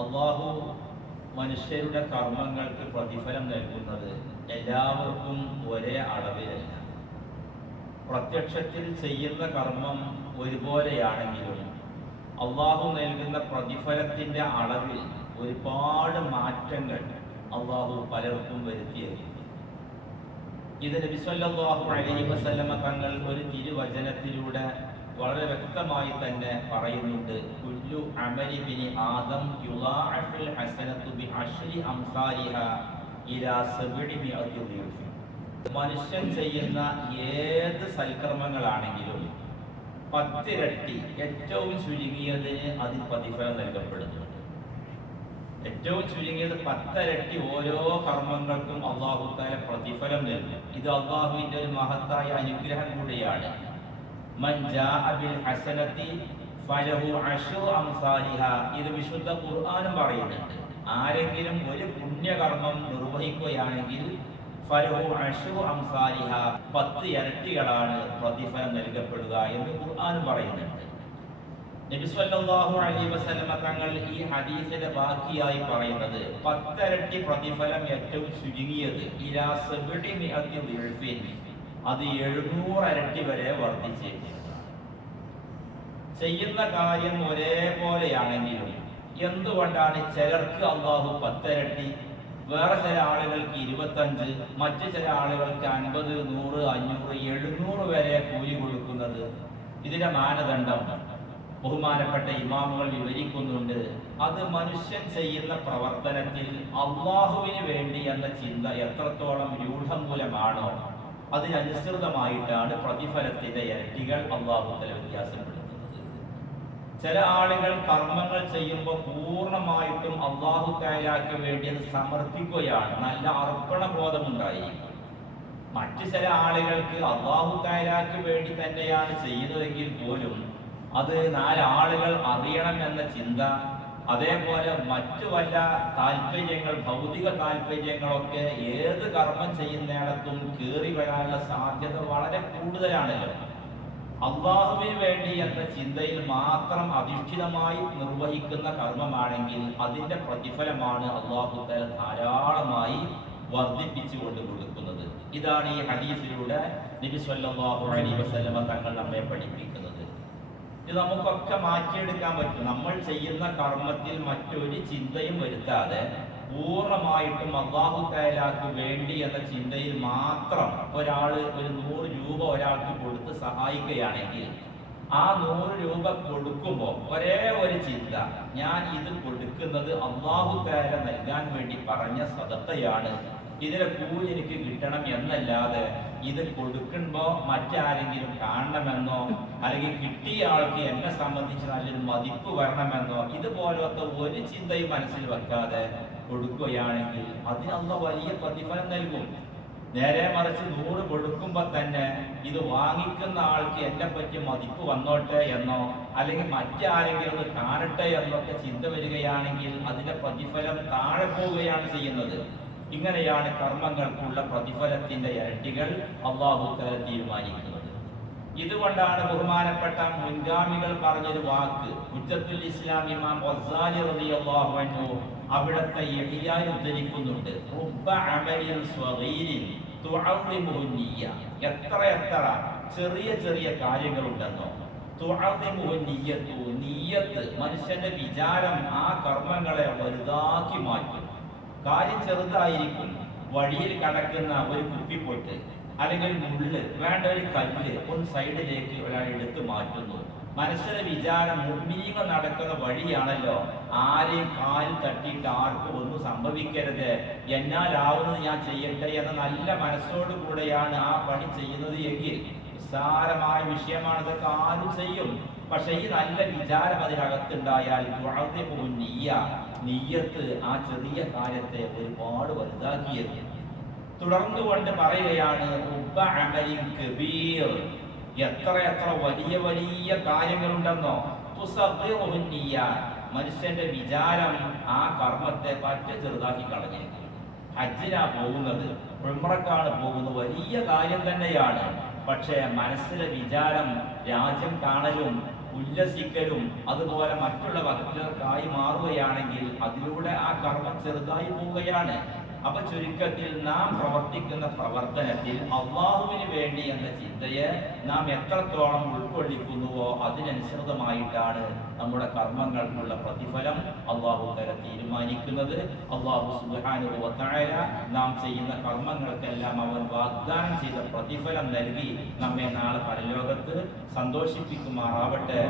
അള്ളാഹു മനുഷ്യരുടെ കർമ്മങ്ങൾക്ക് പ്രതിഫലം നൽകുന്നത് എല്ലാവർക്കും ഒരേ അളവിലല്ല. പ്രത്യക്ഷത്തിൽ ചെയ്യുന്ന കർമ്മം ഒരുപോലെയാണെങ്കിലും അള്ളാഹു നൽകുന്ന പ്രതിഫലത്തിൻ്റെ അളവിൽ ഒരുപാട് മാറ്റങ്ങൾ അള്ളാഹു പലർക്കും വരുത്തിയിരിക്കുന്നു. ഇത് നബി സല്ലല്ലാഹു അലൈഹി വസല്ലമ തങ്ങൾ ഒരു തിരുവചനത്തിലൂടെ വളരെ വ്യക്തമായി തന്നെ പറയുന്നുണ്ട്. കുല്ലു അമലി ബിനി ആദം യുളാഅഫുൽ ഹസനതു ബിഅശ്രി അംസാലിഹാ ഇലാ 700 ദിർഹം. മനുഷ്യൻ ചെയ്യുന്ന ഏത് സൽക്കർമ്മങ്ങളാണെങ്കിലും 10 ഇരട്ടി, ഏറ്റവും ചുരുങ്ങിയതിന് അതിൽ പ്രതിഫലം നൽകപ്പെടുന്നുണ്ട്. ഏറ്റവും ചുരുങ്ങിയത് 10 ഇരട്ടി ഓരോ കർമ്മങ്ങൾക്കും അള്ളാഹു തആല പ്രതിഫലം നൽകും. ഇത് അള്ളാഹുവിന്റെ ഒരു മഹത്തായ അനുഗ്രഹം കൂടിയാണ്. മൻ ജാഅ ബിൽ ഹസനതി ഫലഹു അശ്റു അംസാലിഹാ. ഇത് വിശുദ്ധ ഖുർആനും പറയുന്നുണ്ട്. ആരെങ്കിലും ഒരു പുണ്യകർമ്മം നിർവഹിക്കുകയാണെങ്കിൽ ഫലഹു അശ്റു അംസാലിഹാ, 10 ഇരട്ടികളാണ് പ്രതിഫലം നൽകപ്പെടുക എന്ന് ഖുർആനും പറയുന്നുണ്ട്. നബി സല്ലല്ലാഹു അലൈഹി വസല്ലമ തങ്ങൾ ഈ ഹദീസിന്റെ ബാക്കിയായി പറയുന്നത് 10 ഇരട്ടി പ്രതിഫലം ഏറ്റവും ചുരുങ്ങിയത് ഇലാ 700 ദിർഹം, അത് 700 ഇരട്ടി വരെ വർദ്ധിച്ചിരിക്കുന്നതാണ്. ചെയ്യുന്ന കാര്യം ഒരേപോലെയാണെങ്കിലും എന്തുകൊണ്ടാണ് ചിലർക്ക് അള്ളാഹു 10 ഇരട്ടി, വേറെ ചില ആളുകൾക്ക് 25, മറ്റു ചില ആളുകൾക്ക് 50, 100, 500, 700 വരെ കൂലി കൊടുക്കുന്നത്? ഇതിന്റെ മാനദണ്ഡം ബഹുമാനപ്പെട്ട ഇമാമുകൾ വിവരിക്കുന്നുണ്ട്. അത് മനുഷ്യൻ ചെയ്യുന്ന പ്രവർത്തനത്തിൽ അള്ളാഹുവിന് വേണ്ടി എന്ന ചിന്ത എത്രത്തോളം രൂഢമൂലമാണോ അതിനനുസൃതമായിട്ടാണ് പ്രതിഫലത്തിന്റെ ഇരട്ടികൾ അള്ളാഹു തആല വ്യത്യാസപ്പെടുത്തുന്നത്. ചില ആളുകൾ കർമ്മങ്ങൾ ചെയ്യുമ്പോൾ പൂർണ്ണമായിട്ടും അള്ളാഹു തആലയ്ക്ക് വേണ്ടി അത് സമർപ്പിക്കുകയാണ്, നല്ല അർപ്പണബോധമുണ്ടായിരിക്കും. മറ്റു ചില ആളുകൾക്ക് അള്ളാഹു തആലയ്ക്ക് വേണ്ടി തന്നെയാണ് ചെയ്യുന്നതെങ്കിൽ പോലും അത് 4 ആളുകൾ അറിയണം എന്ന ചിന്ത, അതേപോലെ മറ്റു വല്ല താല്പര്യങ്ങൾ, ഭൗതിക താല്പര്യങ്ങളൊക്കെ ഏത് കർമ്മം ചെയ്യുന്നിടത്തും കയറി വരാനുള്ള സാധ്യത വളരെ കൂടുതലാണല്ലോ. അള്ളാഹുവിന് വേണ്ടി എന്ന ചിന്തയിൽ മാത്രം അധിഷ്ഠിതമായി നിർവഹിക്കുന്ന കർമ്മമാണെങ്കിൽ അതിന്റെ പ്രതിഫലമാണ് അള്ളാഹു തആല ധാരാളമായി വർദ്ധിപ്പിച്ചുകൊണ്ട് കൊടുക്കുന്നത്. ഇതാണ് ഈ ഹദീസിലൂടെ നബി സല്ലല്ലാഹു അലൈഹി വസല്ലമ തങ്ങൾ നമ്മെ പഠിപ്പിക്കുന്നത്. ഇത് നമുക്കൊക്കെ മാറ്റിയെടുക്കാൻ പറ്റും. നമ്മൾ ചെയ്യുന്ന കർമ്മത്തിൽ മറ്റൊരു ചിന്തയും വരുത്താതെ പൂർണ്ണമായിട്ടും അല്ലാഹു തആലക്ക് വേണ്ടി എന്ന ചിന്തയിൽ മാത്രം ഒരാൾ ഒരു 100 രൂപ ഒരാൾക്ക് കൊടുത്ത് സഹായിക്കുകയാണെങ്കിൽ ആ 100 രൂപ കൊടുക്കുമ്പോൾ ഒരേ ഒരു ചിന്ത, ഞാൻ ഇത് കൊടുക്കുന്നത് അല്ലാഹു തആല നൽകാൻ വേണ്ടി പറഞ്ഞ സദഖയാണ്, ഇതിലെ കൂലി എനിക്ക് കിട്ടണം എന്നല്ലാതെ ഇത് കൊടുക്കുമ്പോൾ മറ്റാരെങ്കിലും കാണണമെന്നോ അല്ലെങ്കിൽ കിട്ടിയ ആൾക്ക് എന്നെ സംബന്ധിച്ച് നല്ലൊരു മതിപ്പ് വരണമെന്നോ ഇതുപോലത്തെ ഒരു ചിന്തയും മനസ്സിൽ വെക്കാതെ കൊടുക്കുകയാണെങ്കിൽ അതിന് അല്ലാഹു വലിയ പ്രതിഫലം നൽകും. നേരെ മറിച്ച് 100 കൊടുക്കുമ്പോൾ തന്നെ ഇത് വാങ്ങിക്കുന്ന ആൾക്ക് എന്നെ പറ്റി മതിപ്പ് വന്നോട്ടെ എന്നോ അല്ലെങ്കിൽ മറ്റാരെങ്കിലും ഒന്ന് കാണട്ടെ എന്നൊക്കെ ചിന്ത വരികയാണെങ്കിൽ അതിന്റെ പ്രതിഫലം താഴെ പോവുകയാണ് ചെയ്യുന്നത്. ഇങ്ങനെയാണ് കർമ്മങ്ങൾക്കുള്ള പ്രതിഫലത്തിന്റെ ഇരട്ടികൾ അല്ലാഹു തആല തീരുമാനിക്കുന്നത്. ഇതുകൊണ്ടാണ് ബഹുമാനപ്പെട്ട മുൻഗാമികൾ പറഞ്ഞൊരു വാക്ക് ഹുജ്ജത്തുൽ ഇസ്ലാം ഇമാം ഗസ്സാലി റളിയല്ലാഹു അൻഹു അവിടത്തെ യഹ്യായിൽ ഉദ്ധരിക്കുന്നുണ്ട്. റുബ്ബ അമലിൻ സ്വഗീരിൻ തുഅദ്ദിമുഹു നിയ്യ. എത്ര ചെറിയ ചെറിയ കാര്യങ്ങളുണ്ടെന്നോ തുഅദ്ദിമുഹു നിയ്യത്തു, നിയ്യത്ത് മനുഷ്യന്റെ വിചാരം ആ കർമ്മങ്ങളെ വലുതാക്കി മാറ്റും. കാര്യം ചെറുതായിരിക്കും, വഴിയിൽ കിടക്കുന്ന ഒരു കുപ്പിപ്പൊട്ട് അല്ലെങ്കിൽ മുള്ള്, വേണ്ട ഒരു കല്ല് ഒന്ന് സൈഡിലേക്ക് ഒരാൾ എടുത്തു മാറ്റുന്നു. മനസ്സിലെ വിചാരം മുമ്പിൽ നടക്കുന്ന വഴിയാണല്ലോ, ആരെയും കാലിൽ തട്ടിയിട്ട് ആർക്കും ഒന്നും സംഭവിക്കരുത്, എന്നാലാവുന്നത് ഞാൻ ചെയ്യട്ടെ എന്ന നല്ല മനസ്സോടു കൂടെയാണ് ആ പണി ചെയ്യുന്നത് എങ്കിൽ നിസ്സാരമായ വിഷയമാണ്, ഇതൊക്കെ ആരും ചെയ്യും. പക്ഷെ ഈ നല്ല വിചാരം അതിനകത്തുണ്ടായാൽ നിയ്യത്ത് ആ ചെറിയ കാര്യത്തെ ഒരുപാട് വലുതാക്കിയത്. തുടർന്നുകൊണ്ട് പറയുകയാണ് എത്ര വലിയ വലിയ കാര്യങ്ങളുണ്ടെന്നോ മനുഷ്യന്റെ വിചാരം ആ കർമ്മത്തെ പറ്റ ചെറുതാക്കി കളഞ്ഞേക്കും. ഹജ്ജിനാ പോകുന്നത്, ഉംറക്കാണ് പോകുന്നത്, വലിയ കാര്യം തന്നെയാണ്. പക്ഷേ മനസ്സിലെ വിചാരം രാജ്യം കാണലും ഉല്ലസിക്കലും അതുപോലെ മറ്റുള്ള ഭക്തർക്കായി മാറുകയാണെങ്കിൽ അതിലൂടെ ആ കർമ്മം ചെറുതായി പോവുകയാണ്. അപ്പൊ ചുരുക്കത്തിൽ നാം പ്രവർത്തിക്കുന്ന പ്രവർത്തനത്തിൽ അള്ളാഹുവിന് വേണ്ടി എന്ന ചിന്തയെ നാം എത്രത്തോളം ഉൾക്കൊള്ളിക്കുന്നുവോ അതിനനുസൃതമായിട്ടാണ് നമ്മുടെ കർമ്മങ്ങൾക്കുള്ള പ്രതിഫലം അള്ളാഹു തആല തീരുമാനിക്കുന്നത്. അള്ളാഹു സുബ്ഹാനഹു വ തആല നാം ചെയ്യുന്ന കർമ്മങ്ങൾക്കെല്ലാം അവൻ വാഗ്ദാനം ചെയ്ത പ്രതിഫലം നൽകി നമ്മെ നാളെ പരലോകത്ത് സന്തോഷിപ്പിക്കുമാറാവട്ടെ.